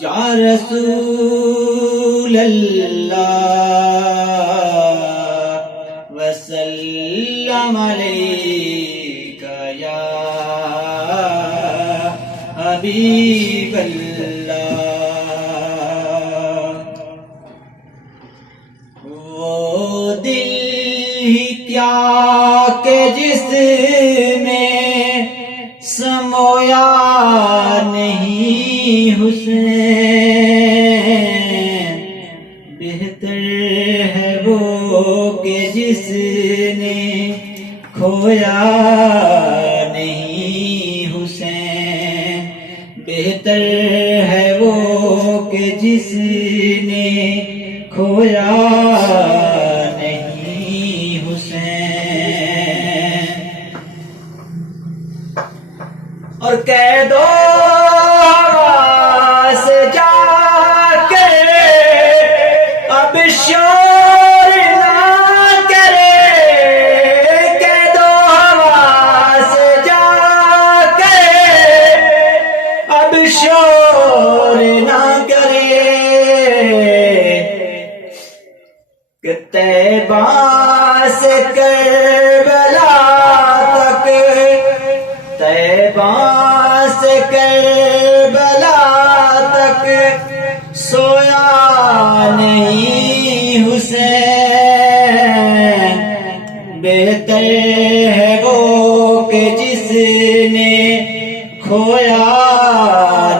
یا رسول اللہ وسلم علیک یا حبیب اللہ. وہ دل ہی کیا کہ جس میں سمویا نہیں حسین، بہتر ہے وہ کہ جس نے کھویا نہیں حسین، بہتر ہے وہ کہ جس نے کھویا نہیں حسین. اور کہہ دو سے جا کے اب شور نہ کرے، کہہ دو سے جا کے اب شور نہ کرے، کہ طیبہ سے کربلا تک، طیبہ سے کربلا تک سویا نہیں حسین، بہتر ہے وہ کہ جس نے کھویا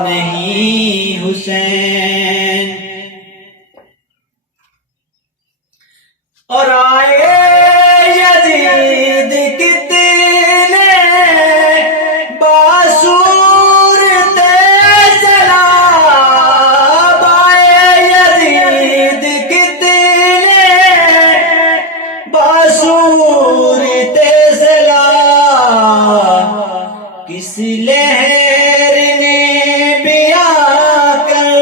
نہیں حسین. اور آئے یزید کتنے باصورت سلام، آئے یزید کتنے باصورت سلام، کس لہر نے بیاں کر،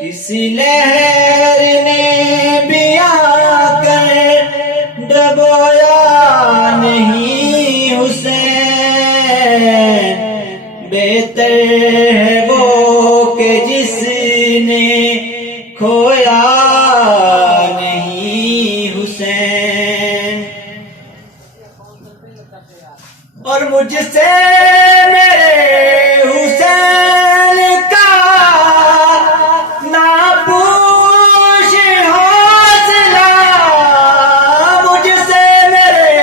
کس لہر نے ڈبویا نہیں حسین، بہتر ہے وہ کہ جس نے کھویا نہیں حسین. اور مجھ سے میرے حسین کا نہ پوچھ حوصلہ، مجھ سے میرے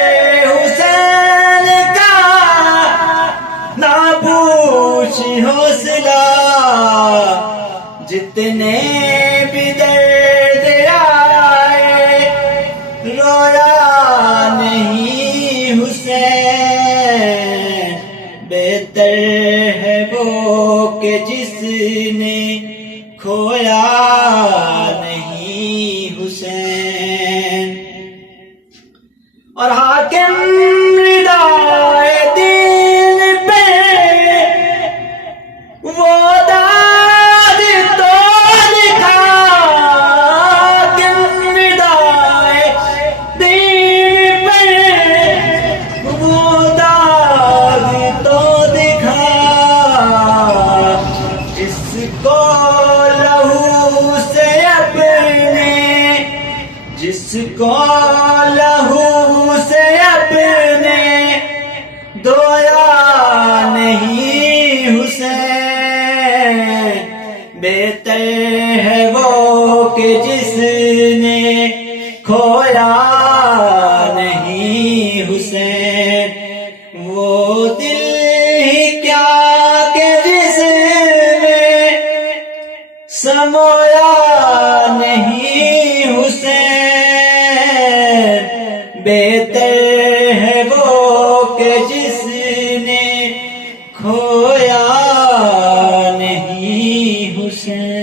حسین کا نہ پوچھ حوصلہ، جتنے بھی درد آئے رویا نہیں حسین، بہتر ہے وہ کہ جس نے کھویا نہیں حسین. اور حاکم ردائے دین پہ وہ داد تو دکھا، حاکم ردائے دین پہ وہ داد تو دکھا، جس کو لہو سے اپنے، جس کو لہو سے اپنے دھویا نہیں حسین، بہتر ہے وہ کہ جس نے کھویا نہیں حسین. وہ دل ہی کیا کہ جس میں سمویا نہیں حسین، بہتر ہے وہ کہ جس نے کھویا نہیں حسین.